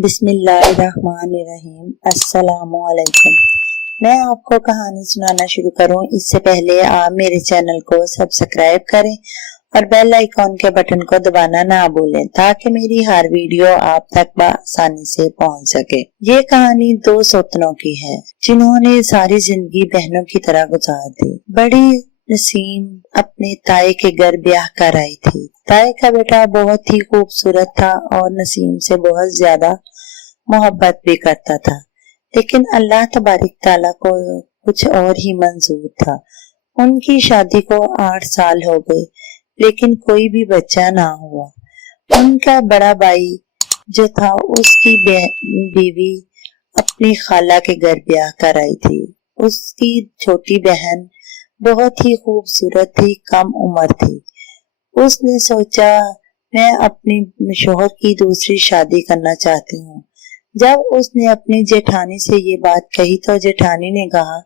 बिस्मिल्लाहिर्रहमानिर्रहीम। अस्सलामुअलैकुम। मैं आपको कहानी सुनाना शुरू करूं इससे पहले आप मेरे चैनल को सब्सक्राइब करें और बेल आइकॉन के बटन को दबाना ना भूलें ताकि मेरी हर वीडियो आप तक आसानी से पहुंच सके। ये कहानी दो सौतनों की है जिन्होंने सारी जिंदगी बहनों की तरह गुजार दी। बड़ी नसीम अपने ताए के घर ब्याह कर आई थी। ताए का बेटा बहुत ही खूबसूरत था और नसीम से बहुत ज्यादा मोहब्बत भी करता था, लेकिन अल्लाह तबारिक ताला को कुछ और ही मंजूर था। उनकी शादी को 8 साल हो गए लेकिन कोई भी बच्चा ना हुआ। उनका बड़ा भाई जो था उसकी बीवी अपनी खाला के घर ब्याह कर आई थी। उसकी छोटी बहन बहुत ही खूबसूरत थी, कम उम्र थी। उसने सोचा मैं अपनी शोहर की दूसरी शादी करना चाहती हूँ। जब उसने अपनी जेठानी से ये बात कही तो जेठानी ने कहा,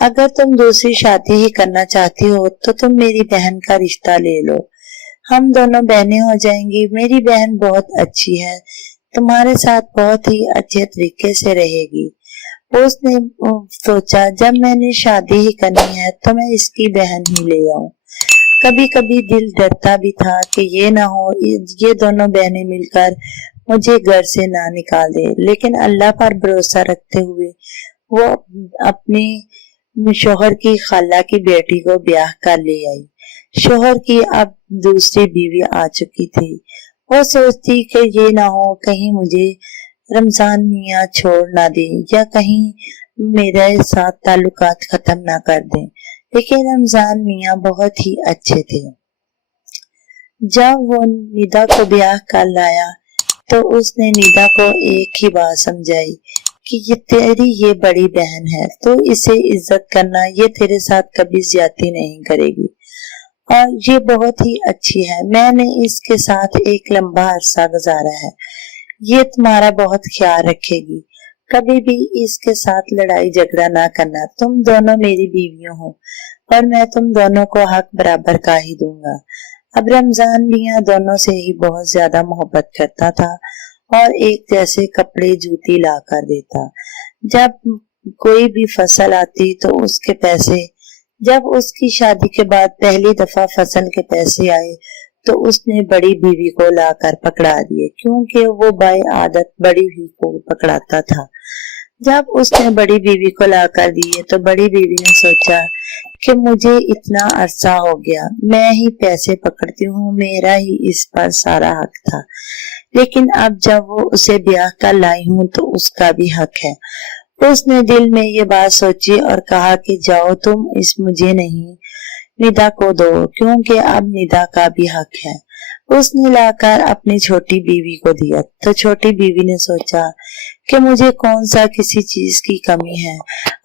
अगर तुम दूसरी शादी ही करना चाहती हो तो तुम मेरी बहन का रिश्ता ले लो, हम दोनों बहनें हो जाएंगी। मेरी बहन बहुत अच्छी है, तुम्हारे साथ बहुत ही अच्छे तरीके से रहेगी। उसने सोचा जब मैंने शादी ही करनी है तो मैं इसकी बहन ही ले आऊं। कभी कभी दिल डरता भी था कि ये ना हो ये दोनों बहनें मिलकर मुझे घर से ना निकाल दे, लेकिन अल्लाह पर भरोसा रखते हुए वो अपनी शोहर की खाला की बेटी को ब्याह कर ले आई। शोहर की अब दूसरी बीवी आ चुकी थी। वो सोचती कि ये ना हो कहीं मुझे रमजान मियाँ छोड़ ना दे या कहीं मेरे साथ ताल्लुकात खत्म ना कर दें, लेकिन रमजान मियाँ बहुत ही अच्छे थे। जब वो निदा को ब्याह कर लाया तो उसने निदा को एक ही बात समझाई कि ये तेरी ये बड़ी बहन है, तो इसे इज्जत करना, ये तेरे साथ कभी ज्यादती नहीं करेगी और ये बहुत ही अच्छी है। मैंने इसके साथ एक लंबा अरसा गुजारा है, ये तुम्हारा बहुत ख्याल रखेगी। कभी भी इसके साथ लड़ाई झगड़ा ना करना। तुम दोनों मेरी बीवियों हो और मैं तुम दोनों को हक बराबर का ही दूंगा। अब रमजान मियाँ दोनों से ही बहुत ज्यादा मोहब्बत करता था और एक जैसे कपड़े जूती ला कर देता। जब कोई भी फसल आती तो उसके पैसे, जब उसकी शादी के बाद पहली दफा फसल के पैसे आए तो उसने बड़ी बीवी को लाकर पकड़ा दिए, क्योंकि वो बाय आदत बड़ी बीवी को पकड़ाता था। जब उसने बड़ी बीवी को लाकर दिए तो बड़ी बीवी ने सोचा कि मुझे इतना अरसा हो गया, मैं ही पैसे पकड़ती हूँ, मेरा ही इस पर सारा हक था, लेकिन अब जब वो उसे ब्याह कर लाई हूँ तो उसका भी हक है। उसने दिल में ये बात सोची और कहा कि जाओ तुम इस मुझे नहीं निदा को दो, क्योंकि अब निदा का भी हक है। उसने लाकर अपनी छोटी बीवी को दिया तो छोटी बीवी ने सोचा कि मुझे कौन सा किसी चीज की कमी है,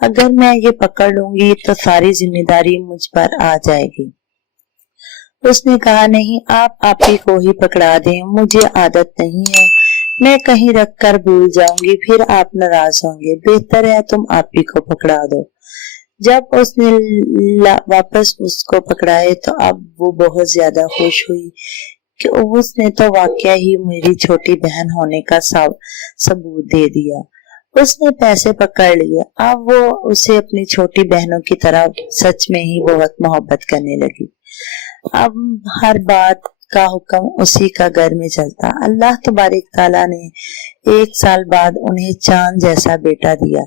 अगर मैं ये पकड़ लूंगी तो सारी जिम्मेदारी मुझ पर आ जाएगी। उसने कहा नहीं, आप ही को ही पकड़ा दें, मुझे आदत नहीं है, मैं कहीं रख कर भूल जाऊंगी, फिर आप नाराज होंगे, बेहतर है तुम आप ही को पकड़ा दो। जब उसने वापस उसको पकड़ाए तो अब वो बहुत ज्यादा खुश हुई कि उसने तो वाकया ही मेरी छोटी बहन होने का सबूत दे दिया। उसने पैसे पकड़ लिए। अब वो उसे अपनी छोटी बहनों की तरह सच में ही बहुत मोहब्बत करने लगी। अब हर बात का हुक्म उसी का घर में चलता। अल्लाह तबारिक ताला ने 1 साल बाद उन्हें चांद जैसा बेटा दिया।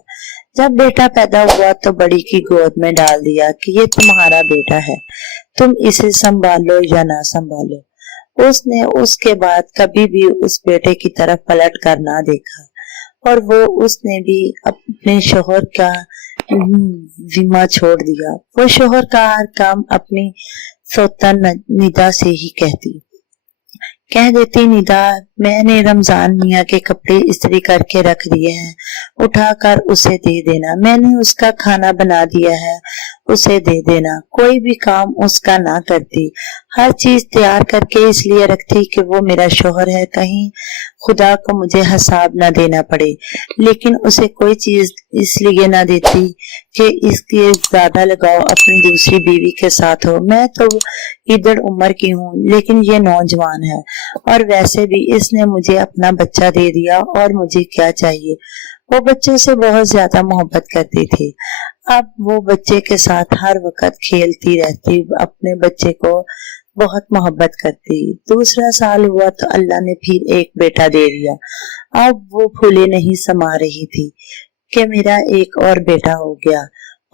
जब बेटा पैदा हुआ तो बड़ी की गोद में डाल दिया कि ये तुम्हारा बेटा है, तुम इसे संभालो या ना संभालो। उसने उसके बाद कभी भी उस बेटे की तरफ पलट कर ना देखा और वो उसने भी अपने शोहर का जिम्मा छोड़ दिया। वो शोहर का हर काम अपनी सौतन निदा से ही कह देती, निदा मैंने रमजान मियाँ के कपड़े इस्त्री करके रख दिए हैं, उठाकर उसे दे देना, मैंने उसका खाना बना दिया है, उसे दे देना। कोई भी काम उसका ना करती, हर चीज तैयार करके इसलिए रखती कि वो मेरा शोहर है, कहीं खुदा को मुझे हिसाब ना देना पड़े। लेकिन उसे कोई चीज इसलिए ना देती कि इसके ज्यादा लगाव अपनी दूसरी बीवी के साथ हो। मैं तो इधर उम्र की हूँ, लेकिन ये नौजवान है, और वैसे भी इसने मुझे अपना बच्चा दे दिया, और मुझे क्या चाहिए। वो बच्चों से बहुत ज्यादा मोहब्बत करती थी। अब वो बच्चे के साथ हर वक्त खेलती रहती, अपने बच्चे को बहुत मोहब्बत करती। दूसरा साल हुआ तो अल्लाह ने फिर एक बेटा दे दिया। अब वो फूले नहीं समा रही थी कि मेरा एक और बेटा हो गया,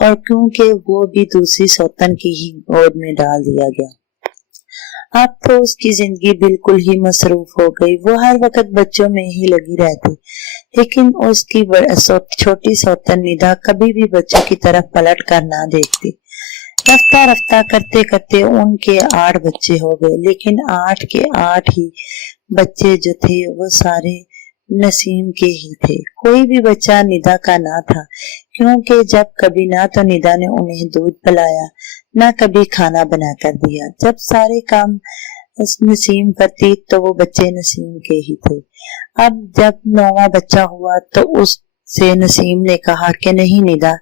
और क्योंकि वो भी दूसरी सौतन की ही गोद में डाल दिया गया। अब तो उसकी जिंदगी बिल्कुल ही मसरूफ हो गई। वो हर वक्त बच्चों में ही लगी रहती, लेकिन उसकी छोटी सौतन निदा कभी भी बच्चों की तरफ पलट कर ना देखती। रफ्ता रफ्ता करते करते उनके 8 बच्चे हो गए, लेकिन 8 के 8 ही बच्चे जो थे वो सारे नसीम के ही थे। कोई भी बच्चा निदा का ना था, क्योंकि जब कभी ना तो निदा ने उन्हें दूध पिलाया, ना कभी खाना बना कर दिया। जब सारे काम नसीम करती तो वो बच्चे नसीम के ही थे। अब जब 9वां बच्चा हुआ तो उससे नसीम ने कहा कि नहीं निदा,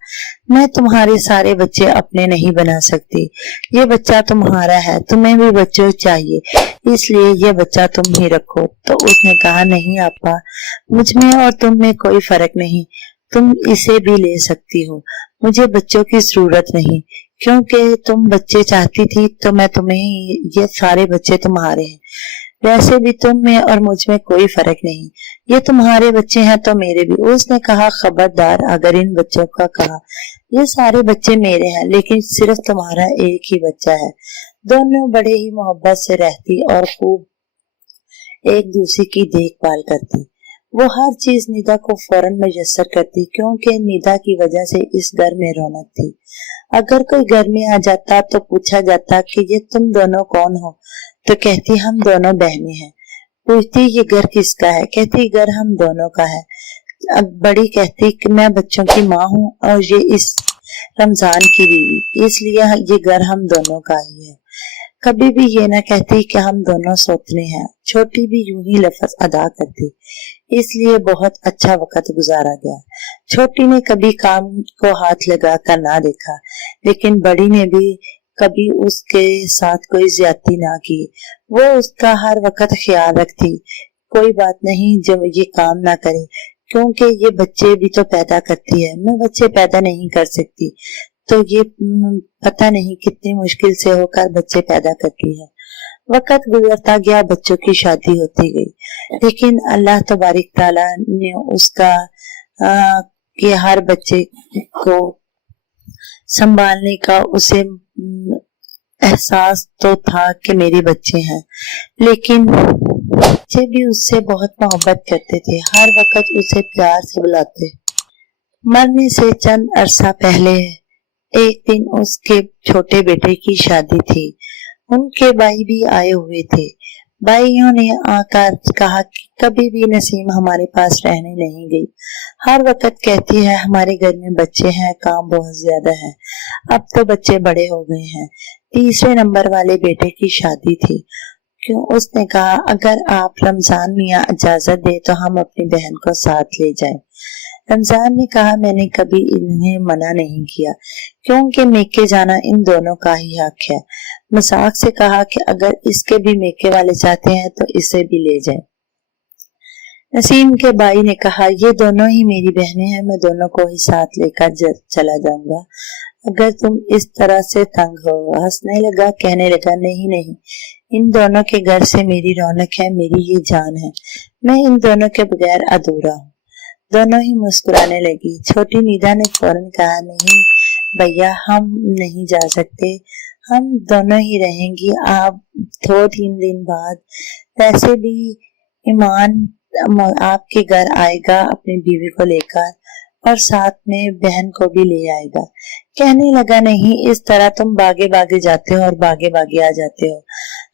मैं तुम्हारे सारे बच्चे अपने नहीं बना सकती। ये बच्चा तुम्हारा है, तुम्हें भी बच्चे चाहिए, इसलिए ये बच्चा तुम ही रखो। तो उसने कहा नहीं आपा, मुझ में और तुम में कोई फर्क नहीं, तुम इसे भी ले सकती हो, मुझे बच्चों की जरूरत नहीं। क्योंकि तुम बच्चे चाहती थी तो मैं तुम्हें, ये सारे बच्चे तुम्हारे हैं। वैसे भी तुम में और मुझ में कोई फर्क नहीं, ये तुम्हारे बच्चे हैं तो मेरे भी। उसने कहा खबरदार, अगर इन बच्चों का कहा, ये सारे बच्चे मेरे हैं, लेकिन सिर्फ तुम्हारा एक ही बच्चा है। दोनों बड़े ही मोहब्बत से रहती और खूब एक दूसरे की देखभाल करती। वो हर चीज निदा को फौरन मुयस्सर करती, क्योंकि निदा की वजह से इस घर में रौनक थी। अगर कोई घर में आ जाता तो पूछा जाता कि ये तुम दोनों कौन हो, तो कहती हम दोनों बहनें हैं। पूछती ये घर किसका है, कहती घर हम दोनों का है। अब बड़ी कहती कि मैं बच्चों की माँ हूँ और ये इस रमजान की बीवी, इसलिए ये घर हम दोनों का ही है। कभी भी ये ना कहती कि हम दोनों सोतने हैं। छोटी भी यूं ही लफ्ज अदा करती, इसलिए बहुत अच्छा वक्त गुजारा गया। छोटी ने कभी काम को हाथ लगा कर ना देखा, लेकिन बड़ी ने भी कभी उसके साथ कोई ज्यादती ना की। वो उसका हर वक्त ख्याल रखती। कोई बात नहीं जब ये काम ना करे, क्योंकि ये बच्चे भी तो पैदा करती है, मैं बच्चे पैदा नहीं कर सकती, तो ये पता नहीं कितनी मुश्किल से होकर बच्चे पैदा करती है। वक्त गुजरता गया, बच्चों की शादी होती गई, लेकिन अल्लाह तबारिक ताला ने उसका कि हर बच्चे को संभालने का उसे एहसास तो था कि मेरे बच्चे हैं, लेकिन बच्चे भी उससे बहुत मोहब्बत करते थे, हर वक्त उसे प्यार से बुलाते। मरने से चंद अरसा पहले एक दिन उसके छोटे बेटे की शादी थी। उनके भाई भी आए हुए थे। भाइयों ने आकर कहा कि कभी भी नसीम हमारे पास रहने नहीं गई, हर वक्त कहती है हमारे घर में बच्चे हैं, काम बहुत ज्यादा है। अब तो बच्चे बड़े हो गए हैं। तीसरे नंबर वाले बेटे की शादी थी। क्यों, उसने कहा अगर आप रमजान मियाँ इजाजत दे तो हम अपनी बहन को साथ ले जाएं। रमजान ने कहा मैंने कभी इन्हें मना नहीं किया, क्योंकि मेके जाना इन दोनों का ही हक है। मजाक से कहा कि अगर इसके भी मेके वाले चाहते हैं तो इसे भी ले जाएं। नसीम के भाई ने कहा ये दोनों ही मेरी बहनें हैं, मैं दोनों को ही साथ लेकर चला जाऊंगा, अगर तुम इस तरह से तंग हो। हंसने लगा, कहने लगा नहीं नहीं, इन दोनों के घर से मेरी रौनक है, मेरी ये जान है, मैं इन दोनों के बगैर अधूरा हूँ। दोनों ही मुस्कुराने लगी। छोटी निदा ने फौरन कहा नहीं भैया, हम नहीं जा सकते, हम दोनों ही रहेंगी, आप 2-3 दिन बाद। वैसे भी ईमान आपके घर आएगा अपनी बीवी को लेकर, और साथ में बहन को भी ले आएगा। कहने लगा नहीं, इस तरह तुम भागे भागे जाते हो और भागे भागे आ जाते हो।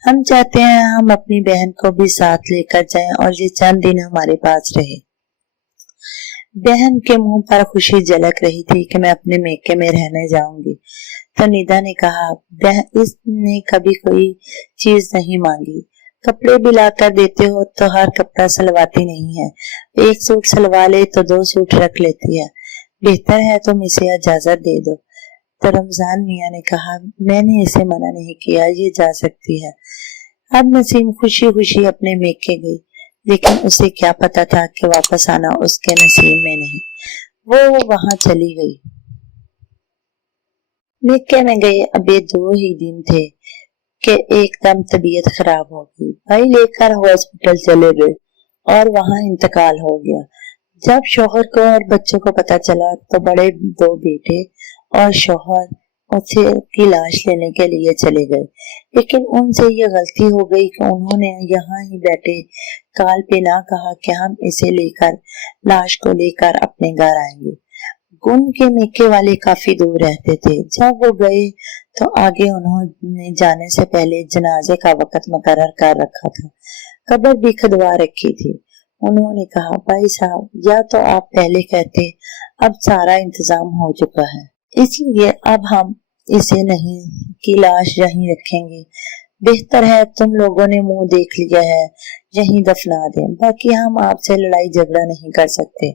हम चाहते हैं हम अपनी बहन को भी साथ लेकर जाएं और ये चंद दिन हमारे पास रहे। बहन के मुंह पर खुशी झलक रही थी कि मैं अपने मेके में रहने जाऊंगी। تو ندا نے کہا اس نے کبھی کوئی چیز نہیں مانگی، کپڑے بھی لا کر دیتے ہو تو ہر کپڑا سلواتی نہیں ہے، ایک سوٹ سلوا لے تو 2 سوٹ رکھ لیتی ہے، بہتر ہے تم اسے اجازت دے دو۔ تو رمضان میاں نے کہا میں نے اسے منع نہیں کیا، یہ جا سکتی ہے۔ اب نسیم خوشی خوشی اپنے میکے گئی، لیکن اسے کیا پتا تھا کہ واپس آنا اس کے نصیب میں نہیں۔ وہ وہاں چلی گئی۔ میکے میں گئے ابھی 2 ہی دن تھے کہ ایک دم طبیعت خراب ہو گئی، بھائی لے کر ہاسپٹل چلے گئے اور وہاں انتقال ہو گیا۔ جب شوہر کو اور بچوں کو پتا چلا تو بڑے 2 بیٹے اور شوہر اسے کی لاش لینے کے لیے چلے گئے، لیکن ان سے یہ غلطی ہو گئی کہ انہوں نے یہاں ہی بیٹھے کال پہ نہ کہا کہ ہم اسے لے کر لاش کو لے کر اپنے گھر آئیں گے۔ ان کے میکے والے کافی دور رہتے تھے۔ جب وہ گئے تو آگے انہوں نے جانے سے پہلے جنازے کا وقت مقرر کر رکھا تھا، قبر بھی کھدوا رکھی تھی۔ انہوں نے کہا بھائی صاحب یا تو آپ پہلے کہتے، اب سارا انتظام ہو چکا ہے، اس لیے اب ہم اسے نہیں کی لاش یہیں رکھیں گے، بہتر ہے تم لوگوں نے منہ دیکھ لیا ہے یہیں دفنا دیں، باقی ہم آپ سے لڑائی جھگڑا نہیں کر سکتے۔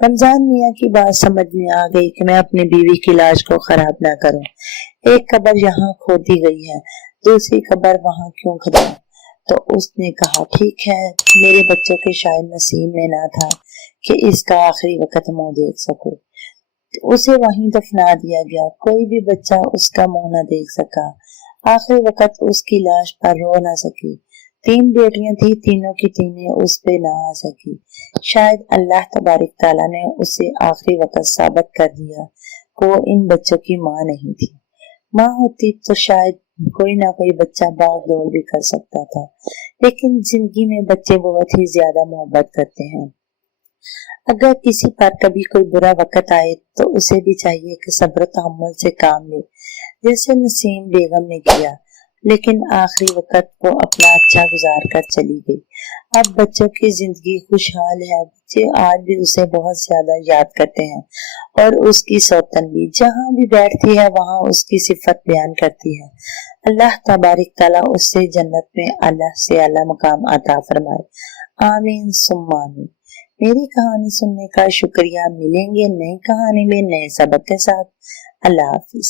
رمضان میاں کی بات سمجھ میں آ گئی کہ میں اپنی بیوی کی لاش کو خراب نہ کروں، ایک قبر یہاں کھودی گئی ہے، دوسری قبر وہاں کیوں کھداؤں؟ تو اس نے کہا ٹھیک ہے، میرے بچوں کے شاید نصیب میں نہ تھا کہ اس کا آخری وقت منہ دیکھ سکو، اسے وہیں دفنا دیا گیا، کوئی بھی بچہ اس کا منہ نہ دیکھ سکا، آخری وقت اس کی لاش پر رو نہ سکی، 3 بیٹیاں تھی، تینوں کی تینیں اس پہ نہ آ سکی، شاید اللہ تبارک تعالیٰ نے اسے آخری وقت ثابت کر دیا کہ وہ ان بچوں کی ماں نہیں تھی، ماں ہوتی تو شاید کوئی نہ کوئی بچہ باغ دوڑ بھی کر سکتا تھا، لیکن زندگی میں بچے بہت ہی زیادہ محبت کرتے ہیں۔ اگر کسی پر کبھی کوئی برا وقت آئے تو اسے بھی چاہیے کہ صبر و تحمل سے کام لے، جیسے نسیم بیگم نے کیا، لیکن آخری وقت وہ اپنا اچھا گزار کر چلی گئی۔ اب بچوں کی زندگی خوشحال ہے، بچے آج بھی اسے بہت زیادہ یاد کرتے ہیں، اور اس کی سوتن بھی جہاں بھی بیٹھتی ہے وہاں اس کی صفت بیان کرتی ہے۔ اللہ تبارک تعالیٰ اس سے جنت میں اللہ سے اعلیٰ مقام عطا فرمائے، آمین ثم آمین۔ میری کہانی سننے کا شکریہ، ملیں گے نئی کہانی میں نئے سبق کے ساتھ، اللہ حافظ۔